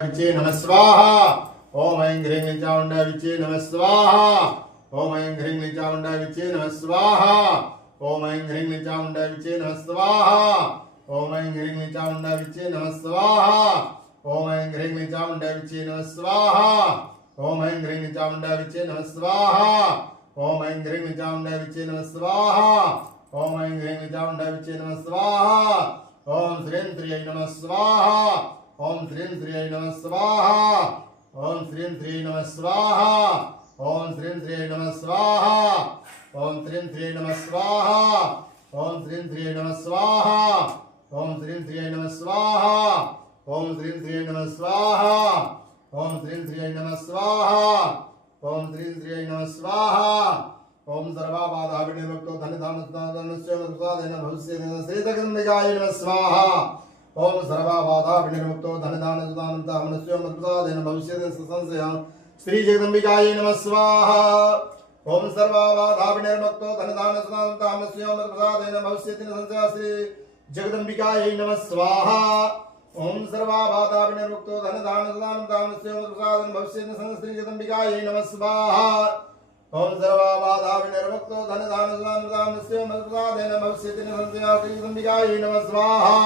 विचे नमः स्वाहा। ओम ऐं ह्रीं क्लीं चामुण्डाय विचे नमः स्वाहा। ओम ऐं ह्रीं क्लीं चामुण्डाय विचे नमः स्वाहा। ओम ऐं ह्रीं क्लीं चामुण्डाय विचे नमः स्वाहा। ओम ऐं ह्रीं क्लीं चामुण्डाय विचे नमः स्वाहा। ओम ऐं ह्रीं क्लीं चामुण्डाय विचे नमः स्वाहा। ओम ऐं ह्रीं क्लीं चामुण्डाय विचे नमः स्वाहा। ओम ऐं ह्रीं क्लीं चामुण्डाय विचे नमः स्वाहा। ओम ऐं ह्रीं क्लीं चामुण्डाय विचे नमः स्वाहा। ओम श्रीं श्रियै नमः स्वाहा। ओम श्रीं श्रियै नमः स्वाहा। ओम श्रीं श्रियै नमः स्वाहा। ओम श्रीं श्रियै नमः स्वाहा। ओम श्रीं श्रियै नमः स्वाहा। ओम श्रीं श्रियै नमः स्वाहा। ओम श्रीं श्रियै नमः स्वाहा। ओम श्रीं श्रियै नमः स्वाहा। ओम श्रीं श्रियै नमः स्वाहा। ओम श्रीं श्रियै नमः स्वाहा। ओम सर्वाबाधा विनिर्मुक्तो धनधान्यस्य मधुसादेन भविष्यति श्रीजगन्निकाय नमः स्वाहा। ओम सर्वाबाधा विनिर्मुक्तो धनधान्यस्य मधुसादेन भविष्यति संशयः श्री जगदम्बिकायै नमः स्वाहा। ओम सर्वाबाधा विनिर्मुक्तो धनधान्यस्य मधुसादेन भविष्यति संशयः श्री जगदम्बिकायै नमः स्वाहा। ओम सर्वाबाधा विनिर्मुक्तो धनधान्यस्य मधुसादेन भविष्यति संशयः श्री जगदम्बिकायै नमः स्वाहा। ओम सर्वाबाधा विनिर्मुक्तो धनधान्यस्य मधुसादेन भविष्यति संशयः श्री जगदम्बिकायै नमः स्वाहा।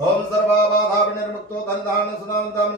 ओम सर्वाबाधा विनिर्मुक्तो धनधान्यस्य